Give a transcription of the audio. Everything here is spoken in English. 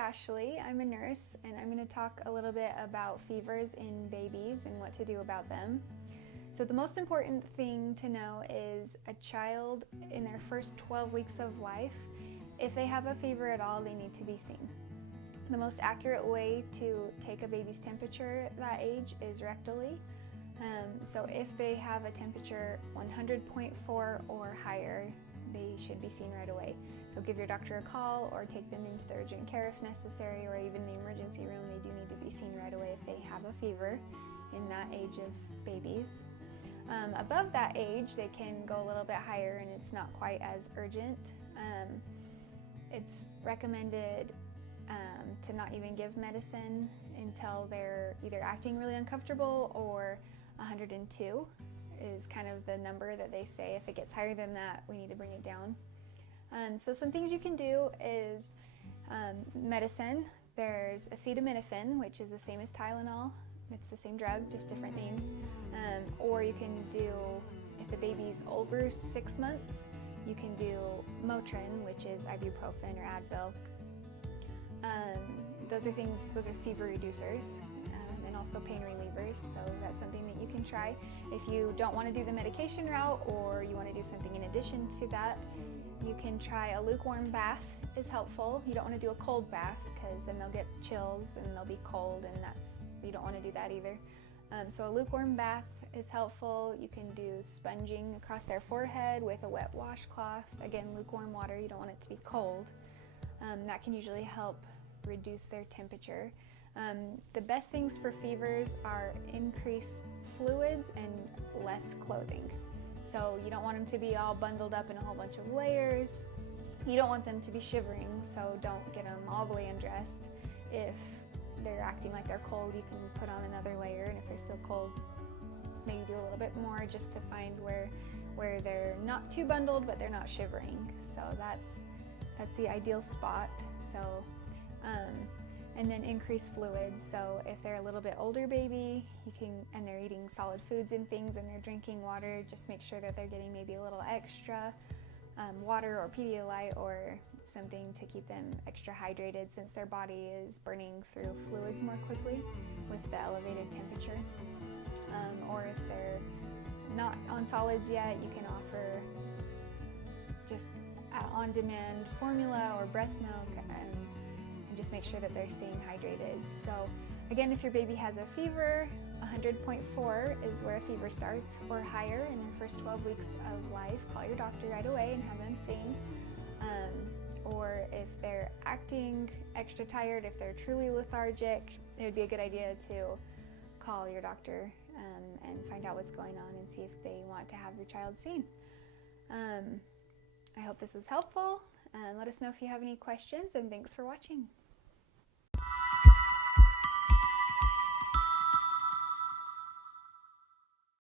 Ashley. I'm a nurse, and I'm going to talk a little bit about fevers in babies and what to do about them. So the most important thing to know is a child in their first 12 weeks of life, if they have a fever at all, they need to be seen. The most accurate way to take a baby's temperature at that age is rectally. So if they have a temperature 100.4 or higher, they should be seen right away. So give your doctor a call or take them into the urgent care if necessary, or even the emergency room. They do need to be seen right away if they have a fever in that age of babies. Above that age, they can go a little bit higher and it's not quite as urgent. It's recommended to not even give medicine until they're either acting really uncomfortable, or 102 is kind of the number that they say. If it gets higher than that, we need to bring it down. So some things you can do is medicine. There's acetaminophen, which is the same as Tylenol. It's the same drug, just different names. Or you can do, if the baby's over 6 months, you can do Motrin, which is ibuprofen or Advil. Those are fever reducers, and also pain relievers, so that's something that you can try. If you don't want to do the medication route, or you want to do something in addition to that, you can try a lukewarm bath is helpful. You don't want to do a cold bath because then they'll get chills and they'll be cold, and you don't want to do that either. So a lukewarm bath is helpful. You can do sponging across their forehead with a wet washcloth. Again, lukewarm water, you don't want it to be cold. That can usually help reduce their temperature. The best things for fevers are increased fluids and less clothing. So you don't want them to be all bundled up in a whole bunch of layers. You don't want them to be shivering, so don't get them all the way undressed. If they're acting like they're cold, you can put on another layer, and if they're still cold, maybe do a little bit more just to find where they're not too bundled but they're not shivering. So that's the ideal spot. So and then increase fluids. So if they're a little bit older baby, and they're eating solid foods and things, and they're drinking water, just make sure that they're getting maybe a little extra water or Pedialyte or something to keep them extra hydrated, since their body is burning through fluids more quickly with the elevated temperature. Or if they're not on solids yet, you can offer just on-demand formula or breast milk, and just make sure that they're staying hydrated. So again, if your baby has a fever, 100.4 is where a fever starts, or higher in their first 12 weeks of life, call your doctor right away and have them seen. Or if they're acting extra tired, if they're truly lethargic, it would be a good idea to call your doctor and find out what's going on and see if they want to have your child seen. I hope this was helpful, and let us know if you have any questions, and thanks for watching.